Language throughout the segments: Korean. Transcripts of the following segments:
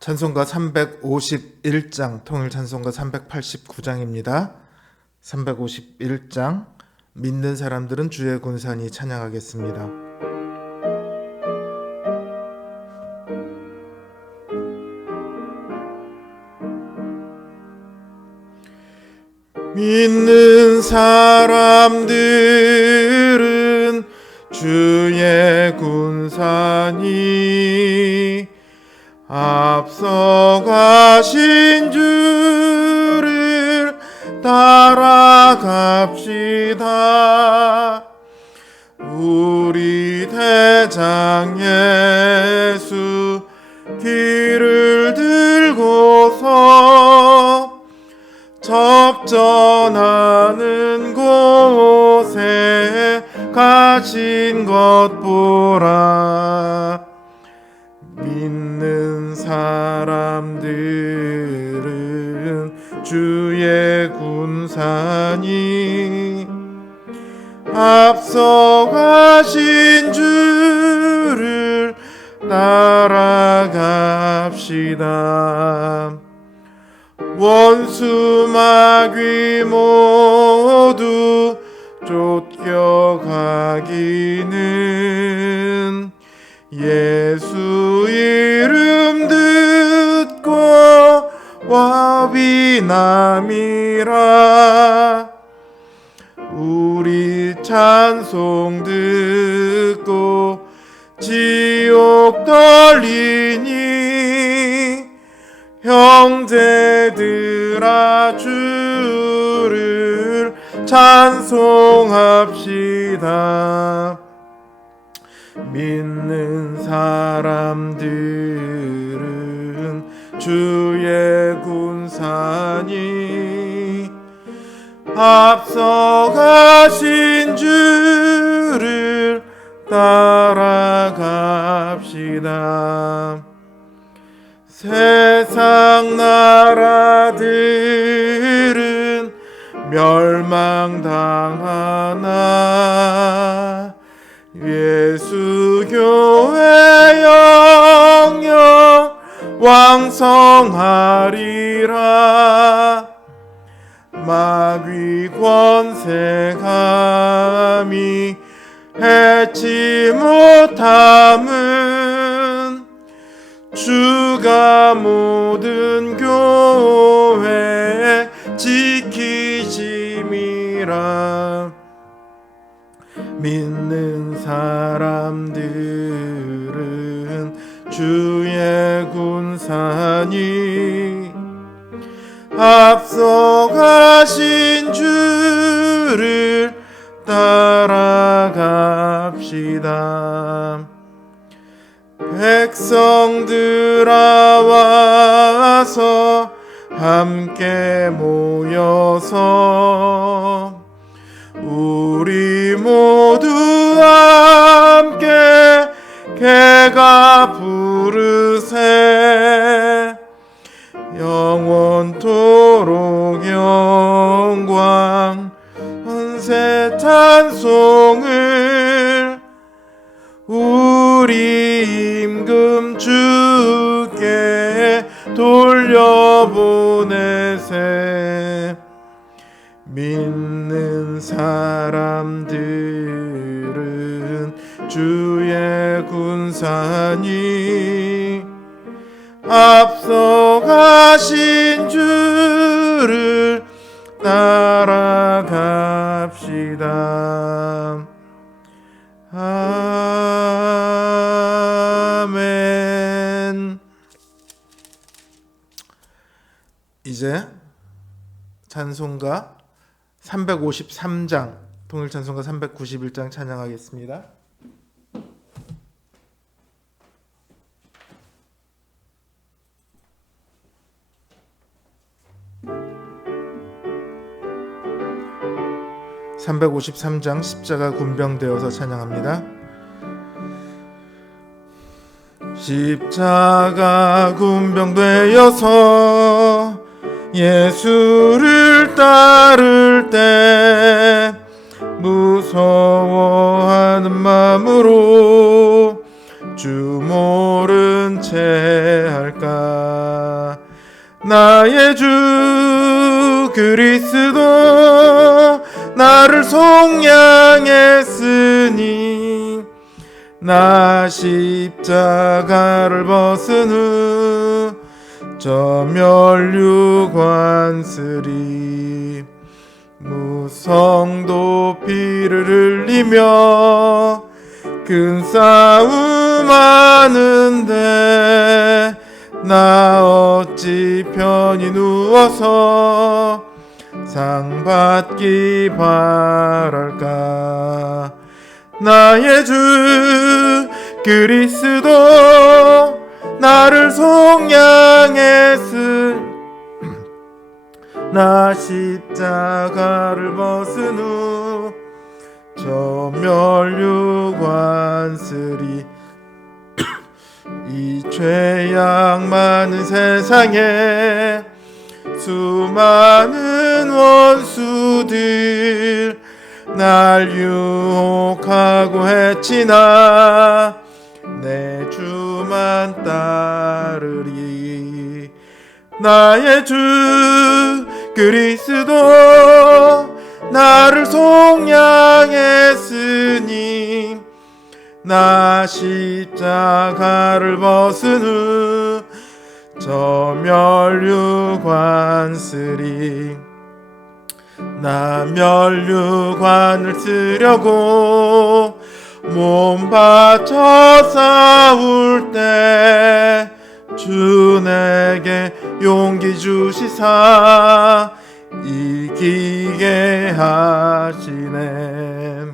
찬송가 351장, 통일찬송가 389장입니다. 351장, 믿는 사람들은 주의 군산이 찬양하겠습니다. 믿는 사람들은 주의 군산이 앞서가신 주를 따라갑시다. 우리 대장 예수 길을 들고서 접전하는 곳에 가신 것 보라. 믿는 사람들은 주의 군산이 앞서가신 주를 따라갑시다. 원수 마귀 모두 쫓겨가기는 예수 이름 듣고 와비남이라. 우리 찬송 듣고 지옥 떨리니 형제들아 주를 찬송합시다. 믿는 사람들은 주의 군산이 앞서가신 주를 따라갑시다. 세상 나라들은 멸망당하나 예수 교회 영영 왕성하리라. 마귀 권세 감히 해치 못함은 주가 모든 교회 지키심이라. 믿는 사람들은 주의 군산이 앞서가신 주를 따라갑시다. 백성들아 와서 함께 모여서 우리 모두 함께 개가 부르세. 영원토록 영광 헌세 찬송을 우리 임금 주께 돌려보내세. 믿는 사람들은 주의 군산이 앞서가신 주를 따라갑시다. 아멘. 이제 찬송가 353장, 통일찬송가 391장 찬양하겠습니다. (353장) 십자가 군병되어서 찬양합니다. 십자가 군병되어서 예수를 따를 때 무서워하는 마음으로 주 모른 채 할까. 나의 주 그리스도 나를 속량했으니 나 십자가를 벗은 후 저 멸류관쓰리 무성도 피를 흘리며 큰 싸움 하는데 나 어찌 편히 누워서 상 받기 바랄까. 나의 주 그리스도 나를 속량했으니 나 십자가를 벗은 후 저 멸류관쓰리 이 죄악 많은 세상에 수많은 원수들 날 유혹하고 해치나 내 주만 따르리. 나의 주 그리스도 나를 속량했으니 나 십자가를 벗은 후 저 멸류관쓰리 나 멸류관을 쓰려고 몸 바쳐 싸울 때 주 내게 용기 주시사 이기게 하시네.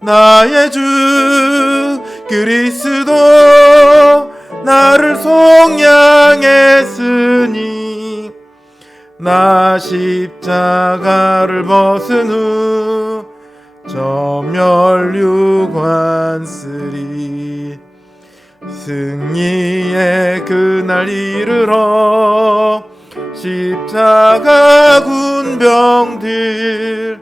나의 주 그리스도 나를 속량했으니 나 십자가를 벗은 후 저 멸류관쓰리 승리의 그날 이르러 십자가 군병들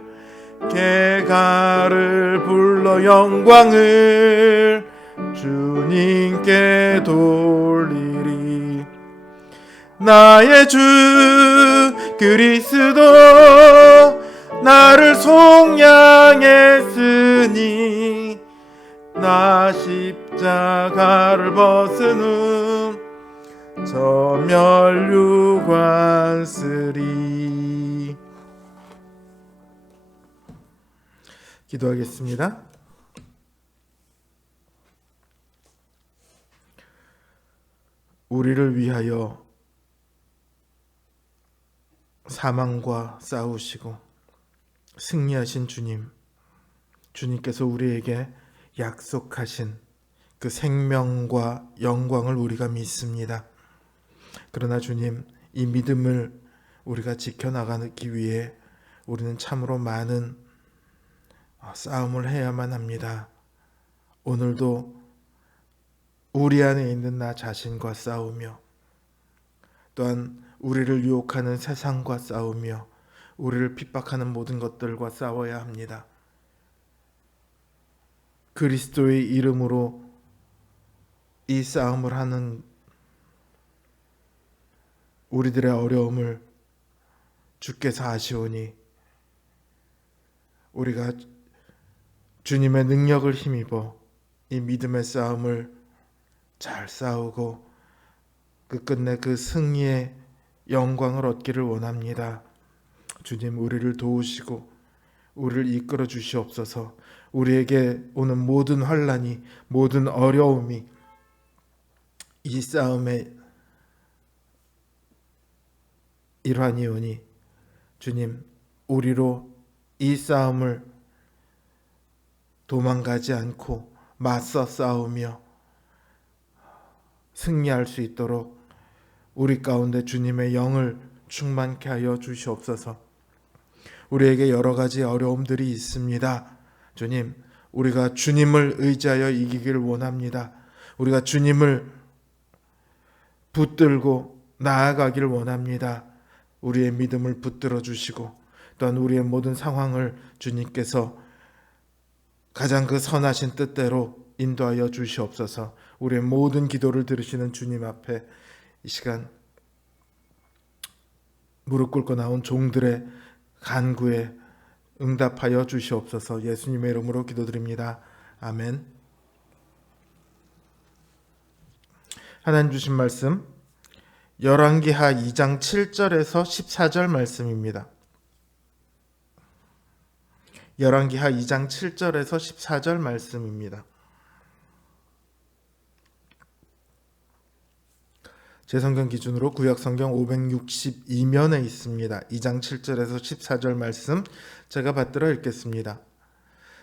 개가를 불러 영광을 주님께 돌리리. 나의 주 그리스도 나를 속량했으니 나 십자가를 벗은 후 저 멸류관쓰리. 기도하겠습니다. 우리를 위하여 사망과 싸우시고 승리하신 주님, 주님께서 우리에게 약속하신 그 생명과 영광을 우리가 믿습니다. 그러나 주님, 이 믿음을 우리가 지켜나가기 위해 우리는 참으로 많은 싸움을 해야만 합니다. 오늘도 우리 안에 있는 나 자신과 싸우며 또한 우리를 유혹하는 세상과 싸우며 우리를 핍박하는 모든 것들과 싸워야 합니다. 그리스도의 이름으로 이 싸움을 하는 우리들의 어려움을 주께서 아시오니 우리가 주님의 능력을 힘입어 이 믿음의 싸움을 잘 싸우고 끝내 그 승리의 영광을 얻기를 원합니다. 주님, 우리를 도우시고 우리를 이끌어 주시옵소서. 우리에게 오는 모든 환난이, 모든 어려움이 이 싸움의 일환이오니 주님, 우리로 이 싸움을 도망가지 않고 맞서 싸우며 승리할 수 있도록 우리 가운데 주님의 영을 충만케 하여 주시옵소서. 우리에게 여러 가지 어려움들이 있습니다. 주님, 우리가 주님을 의지하여 이기기를 원합니다. 우리가 주님을 붙들고 나아가기를 원합니다. 우리의 믿음을 붙들어 주시고 또한 우리의 모든 상황을 주님께서 가장 그 선하신 뜻대로 인도하여 주시옵소서. 우리의 모든 기도를 들으시는 주님 앞에 이 시간 무릎 꿇고 나온 종들의 간구에 응답하여 주시옵소서. 예수님의 이름으로 기도드립니다. 아멘. 하나님 주신 말씀 열왕기하 2장 7절에서 14절 말씀입니다. 열왕기하 2장 7절에서 14절 말씀입니다. 제 성경 기준으로 구약성경 562면에 있습니다. 2장 7절에서 14절 말씀 제가 받들어 읽겠습니다.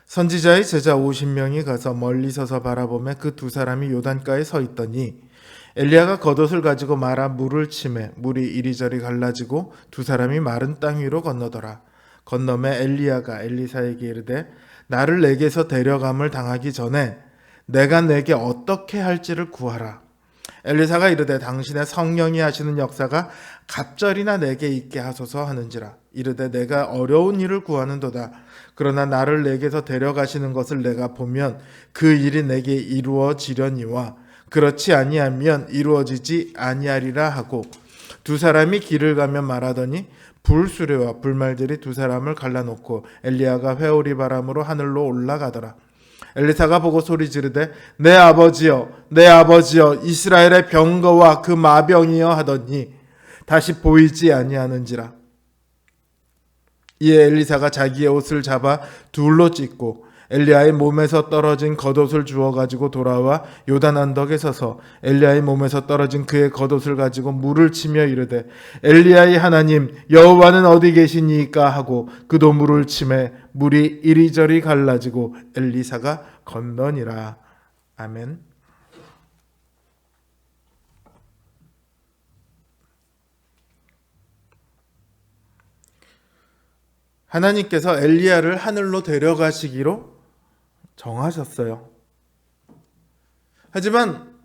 선지자의 제자 50명이 가서 멀리 서서 바라보매 그 두 사람이 요단가에 서 있더니 엘리야가 겉옷을 가지고 말아 물을 치매 물이 이리저리 갈라지고 두 사람이 마른 땅 위로 건너더라. 건너매 엘리야가 엘리사에게 이르되 나를 내게서 데려감을 당하기 전에 내가 내게 어떻게 할지를 구하라. 엘리사가 이르되 당신의 성령이 하시는 역사가 갑절이나 내게 있게 하소서 하는지라. 이르되 내가 어려운 일을 구하는도다. 그러나 나를 내게서 데려가시는 것을 내가 보면 그 일이 내게 이루어지려니와 그렇지 아니하면 이루어지지 아니하리라 하고 두 사람이 길을 가며 말하더니 불수레와 불말들이 두 사람을 갈라놓고 엘리야가 회오리 바람으로 하늘로 올라가더라. 엘리사가 보고 소리 지르되 내 아버지여 내 아버지여 이스라엘의 병거와 그 마병이여 하더니 다시 보이지 아니하는지라. 이에 엘리사가 자기의 옷을 잡아 둘로 찢고 엘리야의 몸에서 떨어진 겉옷을 주워 가지고 돌아와 요단 언덕에 서서 엘리야의 몸에서 떨어진 그의 겉옷을 가지고 물을 치며 이르되 엘리야의 하나님 여호와는 어디 계시니까 하고 그도 물을 치매 물이 이리저리 갈라지고 엘리사가 건너니라. 아멘. 하나님께서 엘리야를 하늘로 데려가시기로 정하셨어요. 하지만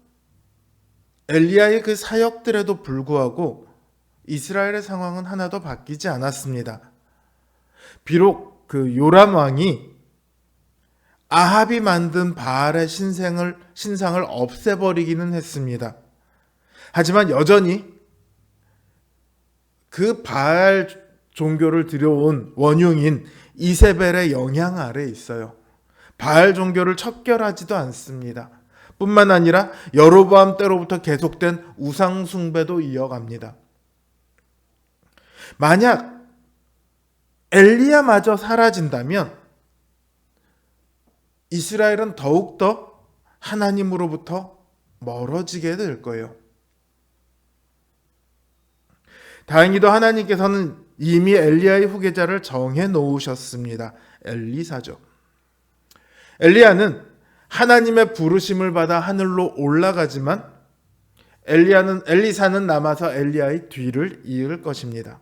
엘리야의 그 사역들에도 불구하고 이스라엘의 상황은 하나도 바뀌지 않았습니다. 비록 그 요람 왕이 아합이 만든 바알의 신상을 없애버리기는 했습니다. 하지만 여전히 그 바알 종교를 들여온 원흉인 이세벨의 영향 아래 있어요. 바알 종교를 척결하지도 않습니다. 뿐만 아니라 여로보암 때로부터 계속된 우상 숭배도 이어갑니다. 만약 엘리야마저 사라진다면 이스라엘은 더욱더 하나님으로부터 멀어지게 될 거예요. 다행히도 하나님께서는 이미 엘리야의 후계자를 정해 놓으셨습니다. 엘리사죠. 엘리야는 하나님의 부르심을 받아 하늘로 올라가지만 엘리사는 남아서 엘리야의 뒤를 이을 것입니다.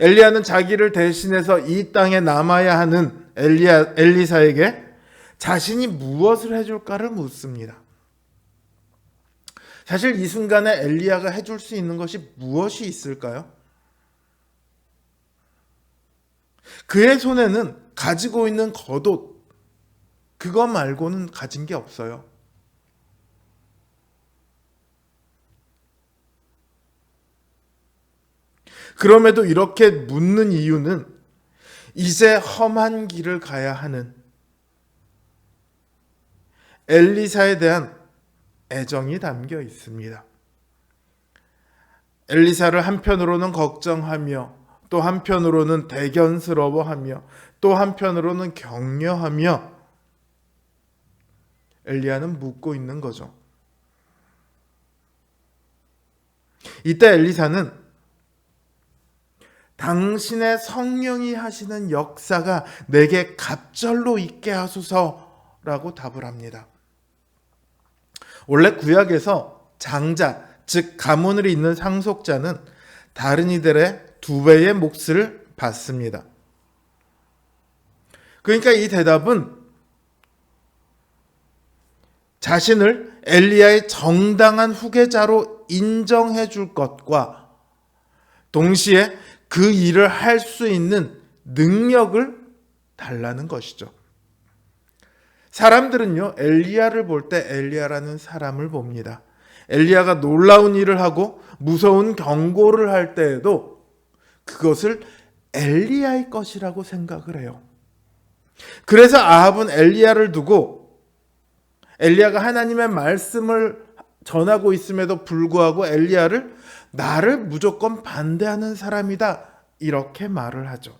엘리야는 자기를 대신해서 이 땅에 남아야 하는 엘리사에게 자신이 무엇을 해줄까를 묻습니다. 사실 이 순간에 엘리야가 해줄 수 있는 것이 무엇이 있을까요? 그의 손에는 가지고 있는 겉옷, 그거 말고는 가진 게 없어요. 그럼에도 이렇게 묻는 이유는 이제 험한 길을 가야 하는 엘리사에 대한 애정이 담겨 있습니다. 엘리사를 한편으로는 걱정하며 또 한편으로는 대견스러워하며 또 한편으로는 격려하며 엘리야는 묻고 있는 거죠. 이때 엘리사는 당신의 성령이 하시는 역사가 내게 갑절로 있게 하소서라고 답을 합니다. 원래 구약에서 장자, 즉 가문을 잇는 상속자는 다른 이들의 2배의 몫을 받습니다. 그러니까 이 대답은 자신을 엘리야의 정당한 후계자로 인정해 줄 것과 동시에 그 일을 할 수 있는 능력을 달라는 것이죠. 사람들은요, 엘리야를 볼 때 엘리야라는 사람을 봅니다. 엘리야가 놀라운 일을 하고 무서운 경고를 할 때에도 그것을 엘리야의 것이라고 생각을 해요. 그래서 아합은 엘리야를 두고, 엘리야가 하나님의 말씀을 전하고 있음에도 불구하고 엘리야를 나를 무조건 반대하는 사람이다, 이렇게 말을 하죠.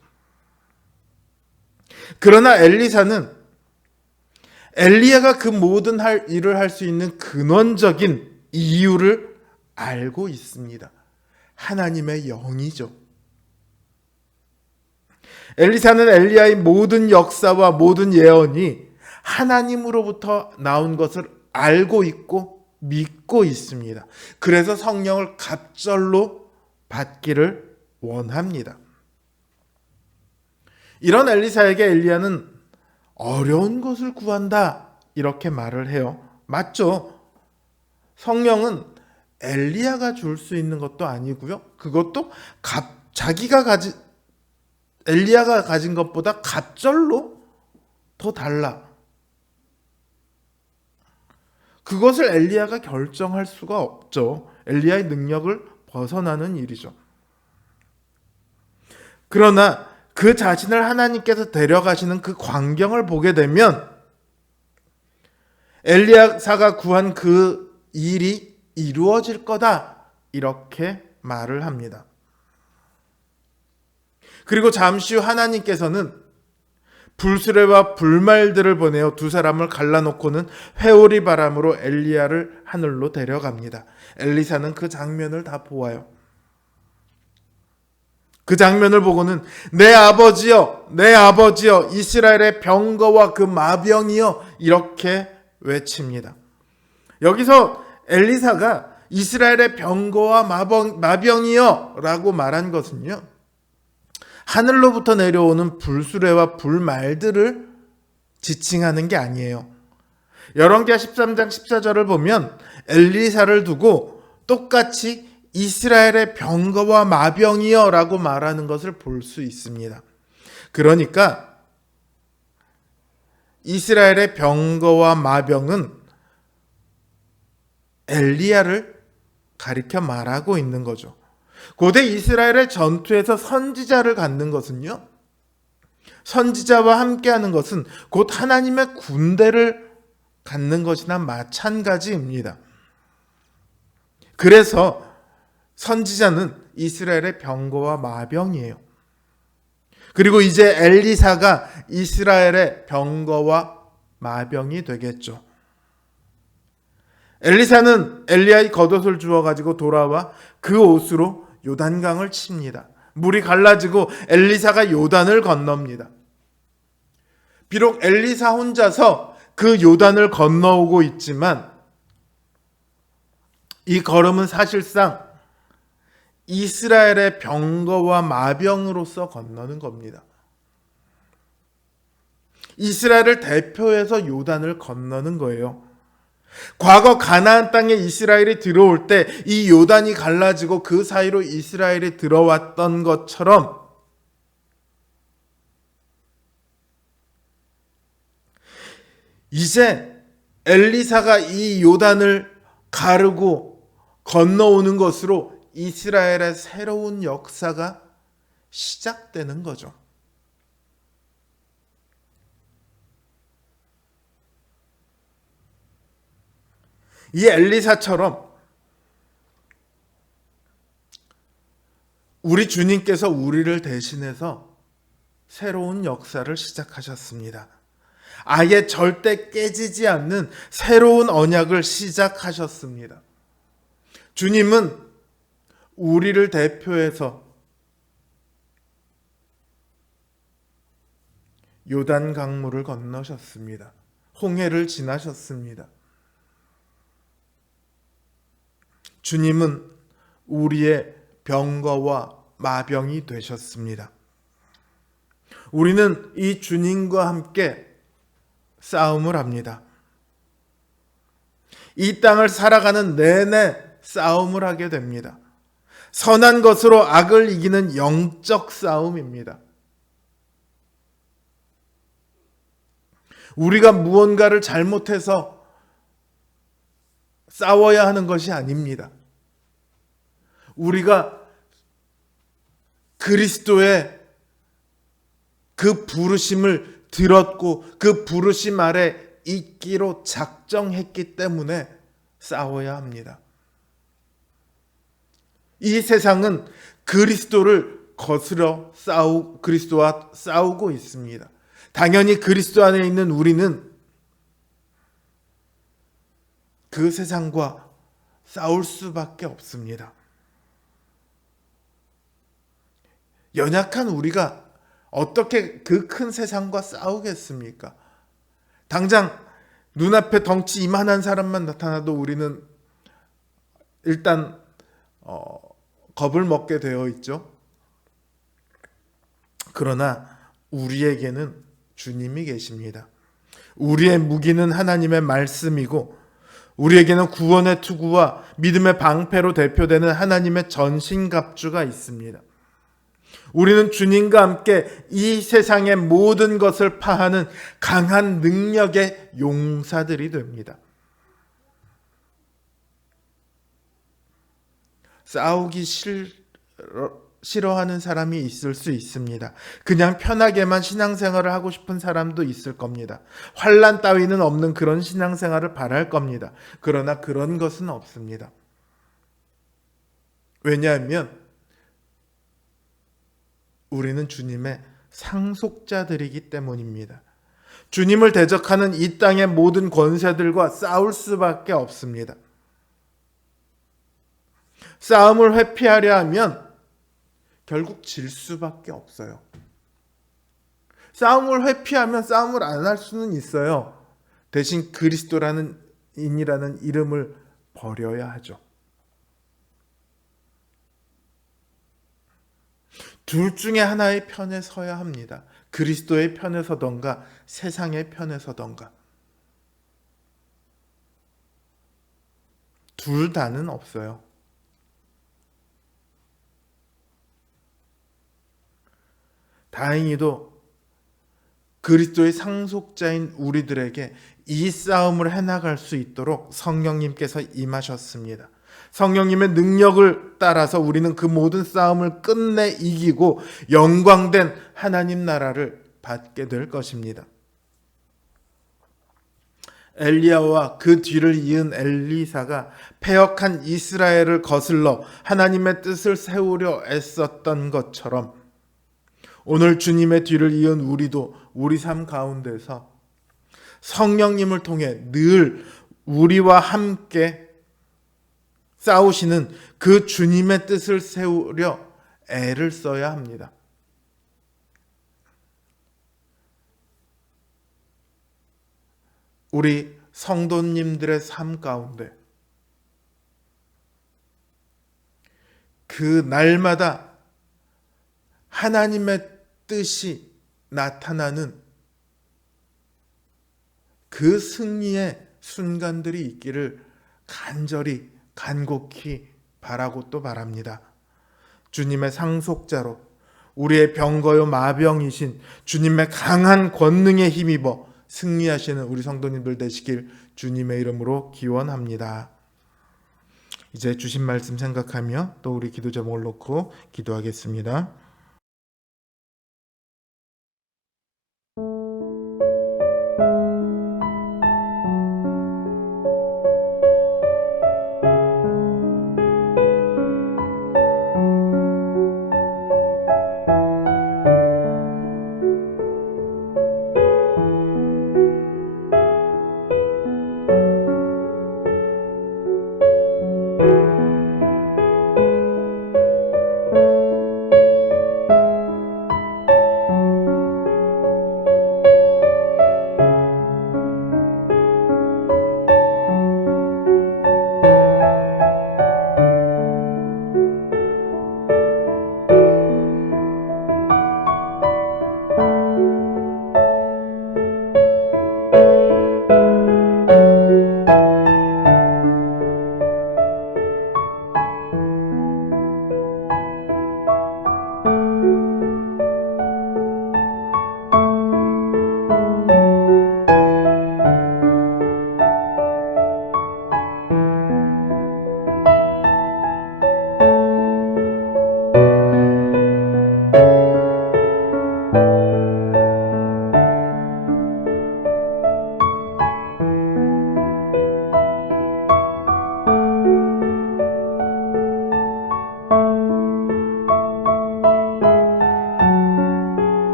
그러나 엘리사는 엘리야가 그 모든 일을 할 수 있는 근원적인 이유를 알고 있습니다. 하나님의 영이죠. 엘리사는 엘리야의 모든 역사와 모든 예언이 하나님으로부터 나온 것을 알고 있고 믿고 있습니다. 그래서 성령을 갑절로 받기를 원합니다. 이런 엘리사에게 엘리야는 어려운 것을 구한다, 이렇게 말을 해요. 맞죠? 성령은 엘리야가 줄 수 있는 것도 아니고요. 그것도 엘리야가 가진 것보다 갑절로 더 달라. 그것을 엘리야가 결정할 수가 없죠. 엘리야의 능력을 벗어나는 일이죠. 그러나 그 자신을 하나님께서 데려가시는 그 광경을 보게 되면 엘리야사가 구한 그 일이 이루어질 거다, 이렇게 말을 합니다. 그리고 잠시 후 하나님께서는 불수레와 불말들을 보내어 두 사람을 갈라놓고는 회오리 바람으로 엘리야를 하늘로 데려갑니다. 엘리사는 그 장면을 다 보아요. 그 장면을 보고는 내 아버지여, 내 아버지여, 이스라엘의 병거와 그 마병이여, 이렇게 외칩니다. 여기서 엘리사가 이스라엘의 병거와 마병이여 라고 말한 것은요, 하늘로부터 내려오는 불수레와 불말들을 지칭하는 게 아니에요. 열왕기하 13장 14절을 보면 엘리사를 두고 똑같이 이스라엘의 병거와 마병이여 라고 말하는 것을 볼 수 있습니다. 그러니까 이스라엘의 병거와 마병은 엘리야를 가리켜 말하고 있는 거죠. 고대 이스라엘의 전투에서 선지자를 갖는 것은요, 선지자와 함께하는 것은 곧 하나님의 군대를 갖는 것이나 마찬가지입니다. 그래서 선지자는 이스라엘의 병거와 마병이에요. 그리고 이제 엘리사가 이스라엘의 병거와 마병이 되겠죠. 엘리사는 엘리야의 겉옷을 주워 가지고 돌아와 그 옷으로 요단강을 칩니다. 물이 갈라지고 엘리사가 요단을 건넙니다. 비록 엘리사 혼자서 그 요단을 건너오고 있지만 이 걸음은 사실상 이스라엘의 병거와 마병으로서 건너는 겁니다. 이스라엘을 대표해서 요단을 건너는 거예요. 과거 가나안 땅에 이스라엘이 들어올 때 이 요단이 갈라지고 그 사이로 이스라엘이 들어왔던 것처럼 이제 엘리사가 이 요단을 가르고 건너오는 것으로 이스라엘의 새로운 역사가 시작되는 거죠. 이 엘리사처럼 우리 주님께서 우리를 대신해서 새로운 역사를 시작하셨습니다. 아예 절대 깨지지 않는 새로운 언약을 시작하셨습니다. 주님은 우리를 대표해서 요단 강물을 건너셨습니다. 홍해를 지나셨습니다. 주님은 우리의 병거와 마병이 되셨습니다. 우리는 이 주님과 함께 싸움을 합니다. 이 땅을 살아가는 내내 싸움을 하게 됩니다. 선한 것으로 악을 이기는 영적 싸움입니다. 우리가 무언가를 잘못해서 싸워야 하는 것이 아닙니다. 우리가 그리스도의 그 부르심을 들었고 그 부르심 아래 있기로 작정했기 때문에 싸워야 합니다. 이 세상은 그리스도를 거스려 그리스도와 싸우고 있습니다. 당연히 그리스도 안에 있는 우리는 그 세상과 싸울 수밖에 없습니다. 연약한 우리가 어떻게 그 큰 세상과 싸우겠습니까? 당장 눈앞에 덩치 이만한 사람만 나타나도 우리는 일단 겁을 먹게 되어 있죠. 그러나 우리에게는 주님이 계십니다. 우리의 무기는 하나님의 말씀이고 우리에게는 구원의 투구와 믿음의 방패로 대표되는 하나님의 전신갑주가 있습니다. 우리는 주님과 함께 이 세상의 모든 것을 파하는 강한 능력의 용사들이 됩니다. 싸우기 싫어하는 사람이 있을 수 있습니다. 그냥 편하게만 신앙생활을 하고 싶은 사람도 있을 겁니다. 환난 따위는 없는 그런 신앙생활을 바랄 겁니다. 그러나 그런 것은 없습니다. 왜냐하면 우리는 주님의 상속자들이기 때문입니다. 주님을 대적하는 이 땅의 모든 권세들과 싸울 수밖에 없습니다. 싸움을 회피하려 하면 결국 질 수밖에 없어요. 싸움을 회피하면 싸움을 안 할 수는 있어요. 대신 그리스도라는 인이라는 이름을 버려야 하죠. 둘 중에 하나의 편에 서야 합니다. 그리스도의 편에 서던가 세상의 편에 서던가. 둘 다는 없어요. 다행히도 그리스도의 상속자인 우리들에게 이 싸움을 해나갈 수 있도록 성령님께서 임하셨습니다. 성령님의 능력을 따라서 우리는 그 모든 싸움을 끝내 이기고 영광된 하나님 나라를 받게 될 것입니다. 엘리야와 그 뒤를 이은 엘리사가 패역한 이스라엘을 거슬러 하나님의 뜻을 세우려 애썼던 것처럼 오늘 주님의 뒤를 이은 우리도 우리 삶 가운데서 성령님을 통해 늘 우리와 함께 싸우시는 그 주님의 뜻을 세우려 애를 써야 합니다. 우리 성도님들의 삶 가운데 그 날마다 하나님의 뜻이 나타나는 그 승리의 순간들이 있기를 간곡히 바라고 또 바랍니다. 주님의 상속자로 우리의 병거요 마병이신 주님의 강한 권능에 힘입어 승리하시는 우리 성도님들 되시길 주님의 이름으로 기원합니다. 이제 주신 말씀 생각하며 또 우리 기도 제목을 놓고 기도하겠습니다.